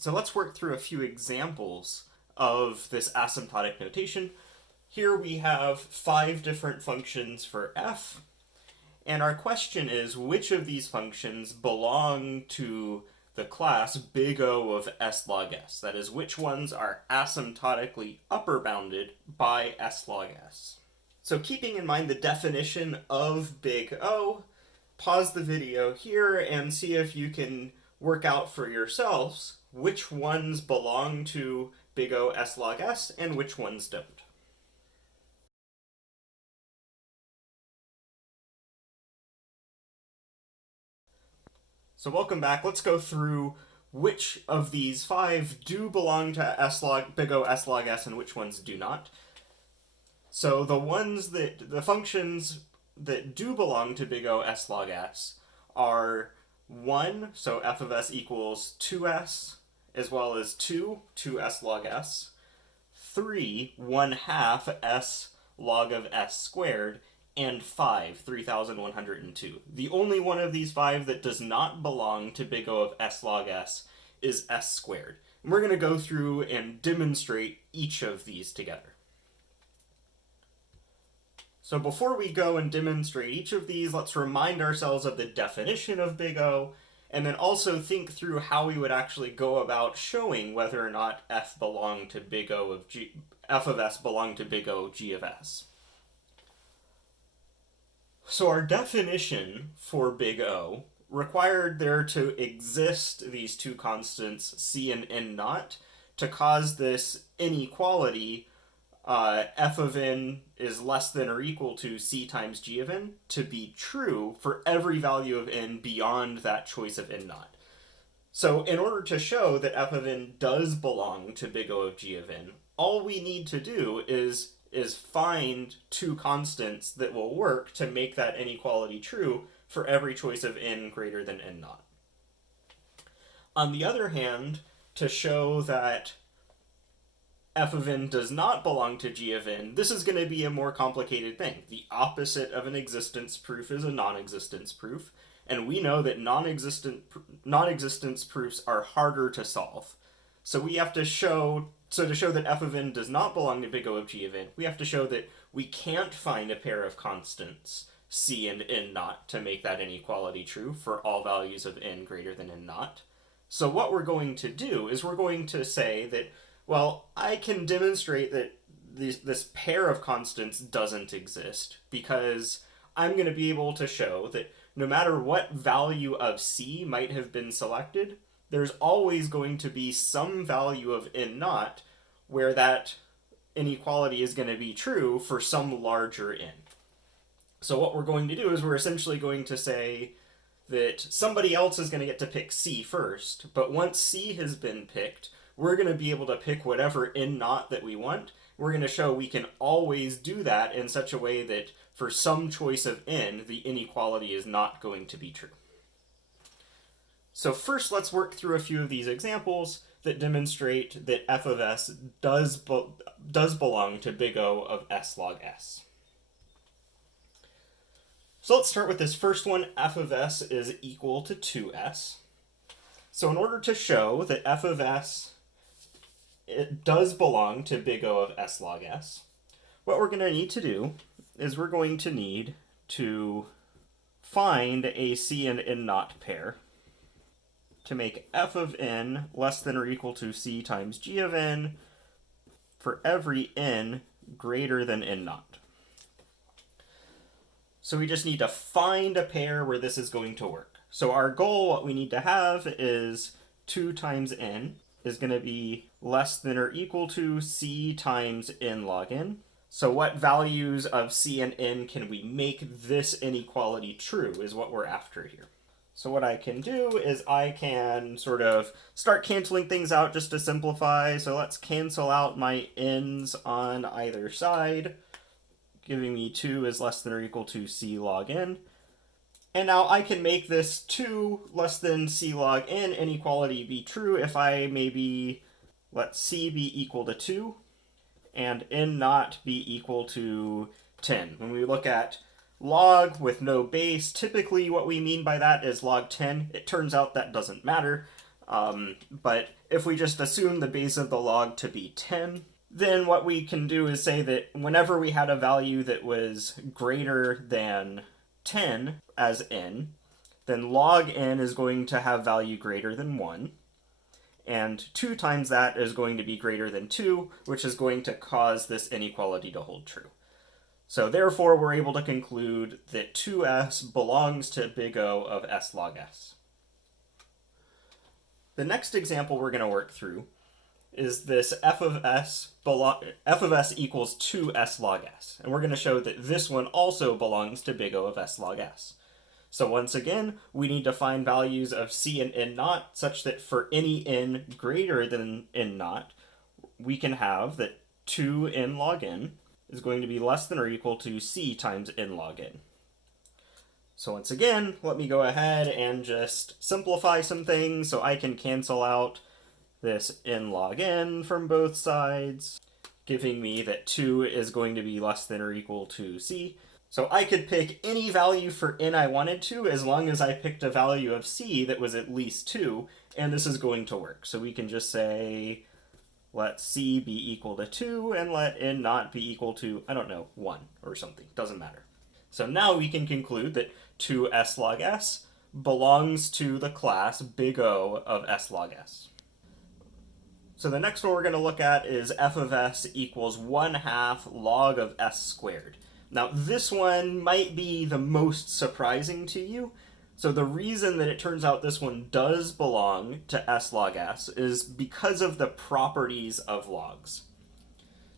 So let's work through a few examples of this asymptotic notation. Here we have 5 different functions for f, and our question is which of these functions belong to the class big O of s log s? That is, which ones are asymptotically upper bounded by s log s? So keeping in mind the definition of big O, pause the video here and see if you can work out for yourselves which ones belong to big O s log s and which ones don't. So welcome back. Let's go through which of these 5 do belong to big O s log s and which ones do not. So the functions that do belong to big O s log s are 1, so f of s equals 2s, as well as 2, 2s log s, 3, 1/2 s log of s squared, and 5, 3102. The only one of these 5 that does not belong to big O of s log s is s squared. And we're going to go through and demonstrate each of these together. So before we go and demonstrate each of these, let's remind ourselves of the definition of big O, and then also think through how we would actually go about showing whether or not f belonged to big O of g, f of s belonged to big O g of s. So our definition for big O required there to exist these two constants c and n naught to cause this inequality f of n is less than or equal to c times g of n to be true for every value of n beyond that choice of n naught. So in order to show that f of n does belong to big O of g of n, all we need to do is find two constants that will work to make that inequality true for every choice of n greater than n naught. On the other hand, to show that f of n does not belong to g of n, this is going to be a more complicated thing. The opposite of an existence proof is a non-existence proof, and we know that non-existence proofs are harder to solve. So we have to show, to show that f of n does not belong to big O of g of n, we have to show that we can't find a pair of constants c and n naught to make that inequality true for all values of n greater than n naught. So what we're going to do is we're going to say that, well, I can demonstrate that this pair of constants doesn't exist because I'm going to be able to show that no matter what value of c might have been selected, there's always going to be some value of n naught where that inequality is going to be true for some larger n. So what we're going to do is we're essentially going to say that somebody else is going to get to pick c first, but once c has been picked, we're going to be able to pick whatever n naught that we want. We're going to show we can always do that in such a way that for some choice of n, the inequality is not going to be true. So first, let's work through a few of these examples that demonstrate that f of s does belong to big O of s log s. So let's start with this first one. F of s is equal to 2s. So in order to show that f of s it does belong to big O of s log s, what we're going to need to do is we're going to need to find a c and n naught pair to make f of n less than or equal to c times g of n for every n greater than n naught. So we just need to find a pair where this is going to work. So our goal, what we need to have is 2 times n is going to be less than or equal to c times n log n. So what values of c and n can we make this inequality true is what we're after here. So what I can do is I can sort of start canceling things out just to simplify. So let's cancel out my n's on either side, giving me 2 is less than or equal to c log n. And now I can make this 2 less than c log n inequality be true if I maybe let c be equal to 2 and n naught be equal to 10. When we look at log with no base, typically what we mean by that is log 10. It turns out that doesn't matter. But if we just assume the base of the log to be 10, then what we can do is say that whenever we had a value that was greater than 10 as n, then log n is going to have value greater than 1. And 2 times that is going to be greater than 2, which is going to cause this inequality to hold true. So therefore, we're able to conclude that 2s belongs to big O of s log s. The next example we're going to work through is this f of s equals 2s log s. And we're going to show that this one also belongs to big O of s log s. So once again, we need to find values of c and n naught such that for any n greater than n naught, we can have that 2n log n is going to be less than or equal to c times n log n. So once again, let me go ahead and just simplify some things so I can cancel out this n log n from both sides, giving me that 2 is going to be less than or equal to c. So I could pick any value for n I wanted to, as long as I picked a value of c that was at least 2, and this is going to work. So we can just say, let c be equal to 2, and let n not be equal to, I don't know, 1 or something. Doesn't matter. So now we can conclude that 2s log s belongs to the class big O of s log s. So the next one we're going to look at is f of s equals 1/2 log of s squared. Now, this one might be the most surprising to you. So the reason that it turns out this one does belong to s log s is because of the properties of logs.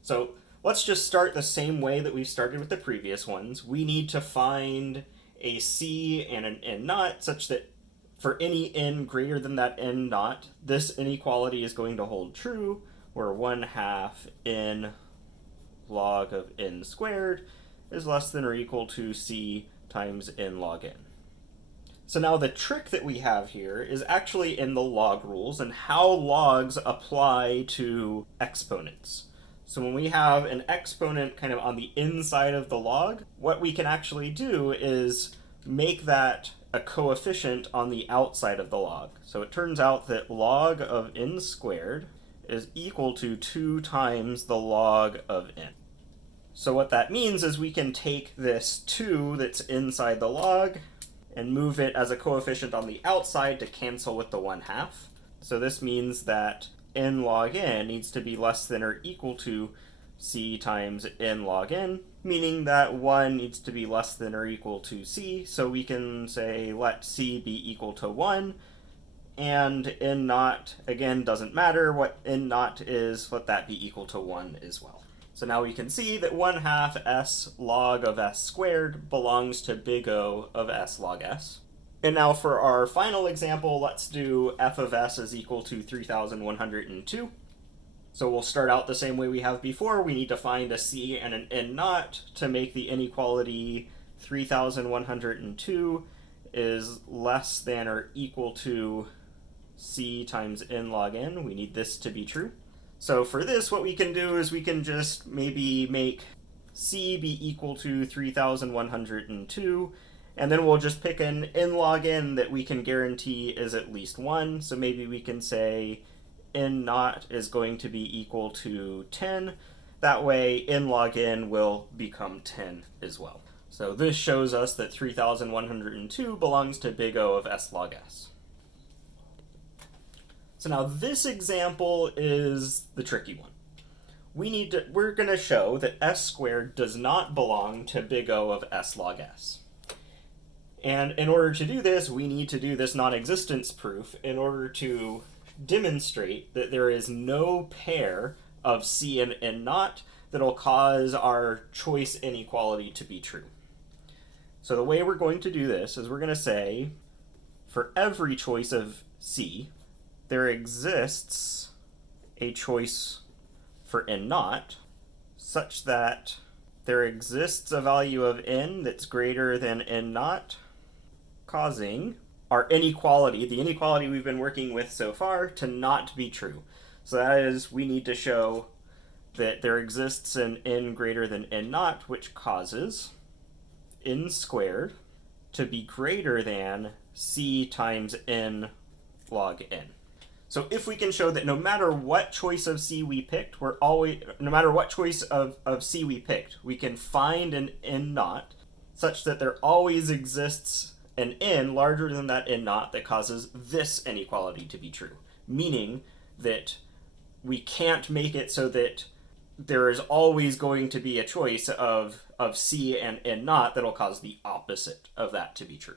So let's just start the same way that we started with the previous ones. We need to find a c and an n naught such that for any n greater than that n naught, this inequality is going to hold true, where 1/2 n log of n squared is less than or equal to c times n log n. So now the trick that we have here is actually in the log rules and how logs apply to exponents. So when we have an exponent kind of on the inside of the log, what we can actually do is make that a coefficient on the outside of the log. So it turns out that log of n squared is equal to 2 times the log of n. So what that means is we can take this 2 that's inside the log and move it as a coefficient on the outside to cancel with the 1/2. So this means that n log n needs to be less than or equal to c times n log n, meaning that 1 needs to be less than or equal to c. So we can say let c be equal to 1, and n naught, again, doesn't matter what n naught is, let that be equal to 1 as well. So now we can see that 1/2 s log of s squared belongs to big O of s log s. And now for our final example, let's do f of s is equal to 3102. So we'll start out the same way we have before. We need to find a c and an n naught to make the inequality 3102 is less than or equal to c times n log n. We need this to be true. So for this, what we can do is we can just maybe make c be equal to 3102, and then we'll just pick an n log n that we can guarantee is at least 1. So maybe we can say n naught is going to be equal to 10. That way n log n will become 10 as well. So this shows us that 3102 belongs to big O of s log s. So now this example is the tricky one. We're going to show that s squared does not belong to big O of s log s. And in order to do this, we need to do this non-existence proof in order to demonstrate that there is no pair of c and n naught that'll cause our choice inequality to be true. So the way we're going to do this is we're going to say for every choice of c, there exists a choice for n naught such that there exists a value of n that's greater than n naught, causing our inequality, the inequality we've been working with so far, to not be true. So that is, we need to show that there exists an n greater than n naught, which causes n squared to be greater than c times n log n. So if we can show that no matter what choice of C we picked, no matter what choice of C we picked, we can find an n naught such that there always exists an n larger than that n naught that causes this inequality to be true. Meaning that we can't make it so that there is always going to be a choice of C and n naught that'll cause the opposite of that to be true.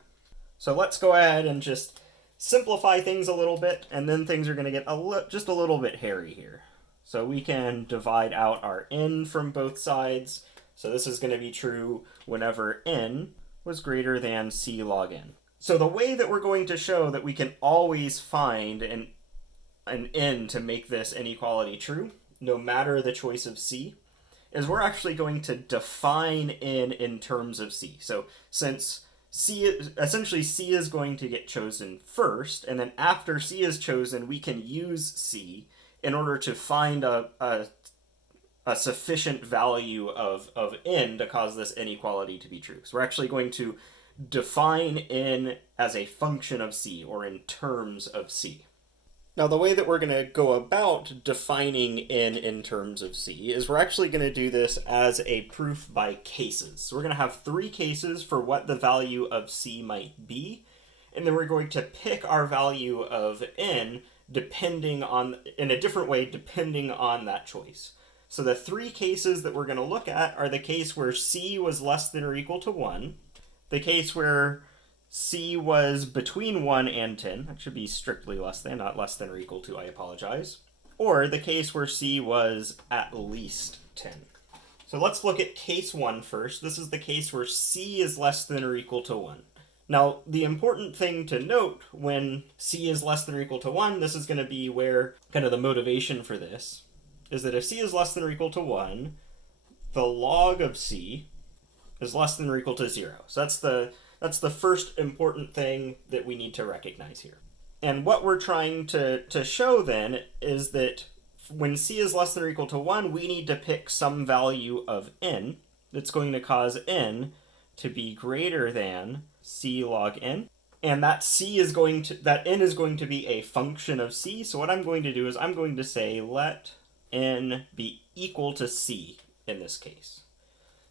So let's go ahead and just simplify things a little bit, and then things are going to get just a little bit hairy here. So we can divide out our n from both sides. So this is going to be true whenever n was greater than C log n. So the way that we're going to show that we can always find an n to make this inequality true, no matter the choice of C, is we're actually going to define n in terms of C. So since essentially C is going to get chosen first, and then after C is chosen, we can use C in order to find a sufficient value of n to cause this inequality to be true. So we're actually going to define n as a function of C, or in terms of C. Now, the way that we're going to go about defining n in terms of C is we're actually going to do this as a proof by cases. So we're going to have 3 cases for what the value of C might be, and then we're going to pick our value of n in a different way depending on that choice. So the 3 cases that we're going to look at are the case where C was less than or equal to 1, the case where C was between 1 and 10. That should be strictly less than, not less than or equal to, I apologize. Or the case where C was at least 10. So let's look at case 1 first. This is the case where C is less than or equal to 1. Now, the important thing to note when C is less than or equal to 1, this is going to be where kind of the motivation for this is that if C is less than or equal to 1, the log of C is less than or equal to 0. So that's the first important thing that we need to recognize here. And what we're trying to show then is that when C is less than or equal to 1, we need to pick some value of n that's going to cause n to be greater than C log n. And that n is going to be a function of C. So what I'm going to do is I'm going to say let n be equal to C in this case.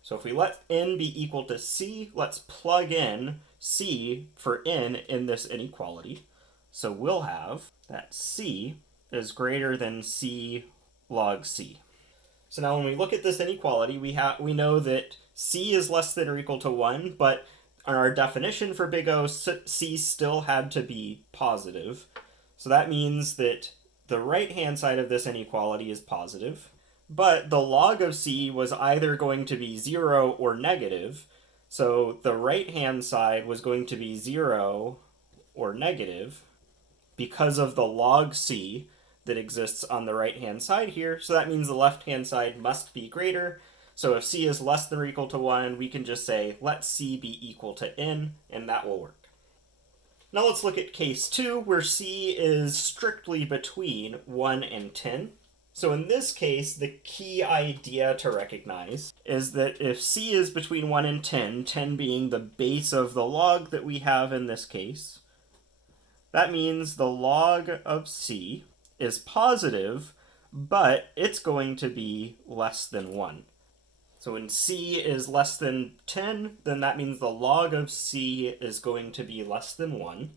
So if we let n be equal to C, let's plug in C for n in this inequality. So we'll have that C is greater than C log C. So now when we look at this inequality, we know that C is less than or equal to 1, but on our definition for big O, C still had to be positive. So that means that the right-hand side of this inequality is positive. But the log of C was either going to be 0 or negative, so the right-hand side was going to be 0 or negative because of the log C that exists on the right-hand side here, so that means the left-hand side must be greater. So if C is less than or equal to 1, we can just say let C be equal to n, and that will work. Now let's look at case 2, where C is strictly between 1 and 10. So in this case, the key idea to recognize is that if C is between 1 and 10, 10 being the base of the log that we have in this case, that means the log of C is positive, but it's going to be less than 1. So when C is less than 10, then that means the log of C is going to be less than 1.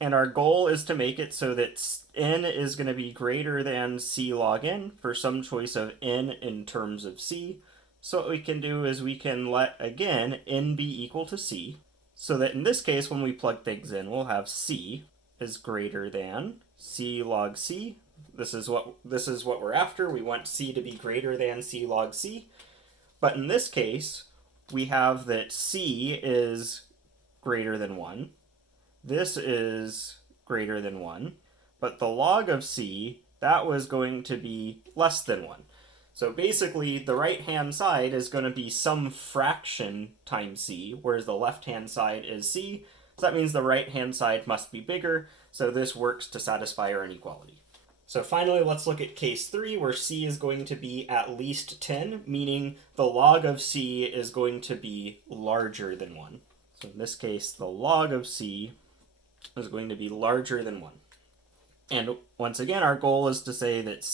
And our goal is to make it so that n is going to be greater than C log n for some choice of n in terms of C. So what we can do is we can let, again, n be equal to C, so that in this case, when we plug things in, we'll have C is greater than C log C. This is what we're after. We want C to be greater than C log C. But in this case, we have that C is greater than 1. This is greater than 1, but the log of C, that was going to be less than 1. So basically, the right-hand side is going to be some fraction times C, whereas the left-hand side is C. So that means the right-hand side must be bigger, so this works to satisfy our inequality. So finally, let's look at case 3, where C is going to be at least 10, meaning the log of C is going to be larger than 1. So in this case, the log of C is going to be larger than 1. And once again, our goal is to say that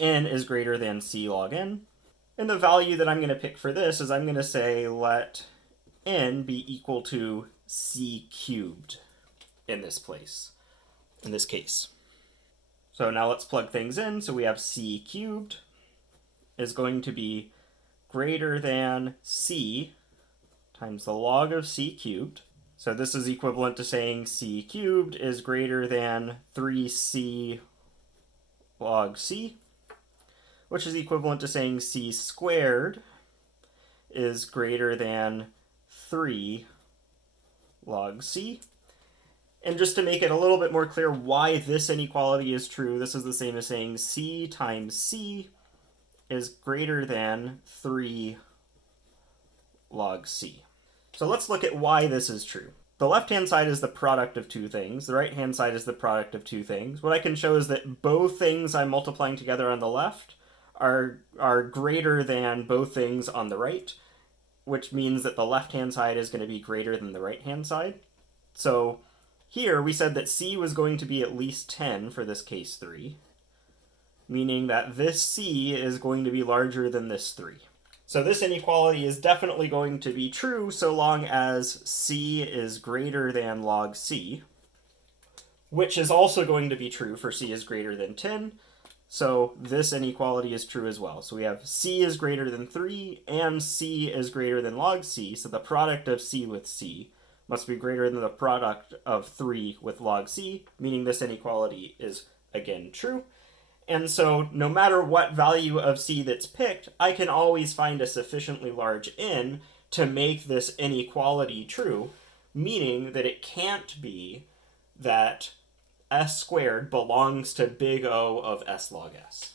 n is greater than c log n. And the value that I'm going to pick for this is I'm going to say let n be equal to c cubed in this case. So now let's plug things in. So we have c cubed is going to be greater than c times the log of c cubed. So this is equivalent to saying c cubed is greater than 3c log c, which is equivalent to saying c squared is greater than 3 log c. And just to make it a little bit more clear why this inequality is true, this is the same as saying c times c is greater than 3 log c. So let's look at why this is true. The left-hand side is the product of two things. The right-hand side is the product of two things. What I can show is that both things I'm multiplying together on the left are greater than both things on the right, which means that the left-hand side is going to be greater than the right-hand side. So here we said that c was going to be at least 10 for this case 3, meaning that this c is going to be larger than this 3. So this inequality is definitely going to be true so long as c is greater than log c, which is also going to be true for c is greater than 10. So this inequality is true as well. So we have c is greater than 3 and c is greater than log c. So the product of c with c must be greater than the product of 3 with log c, meaning this inequality is again true. And so no matter what value of c that's picked, I can always find a sufficiently large n to make this inequality true, meaning that it can't be that s squared belongs to big O of s log s.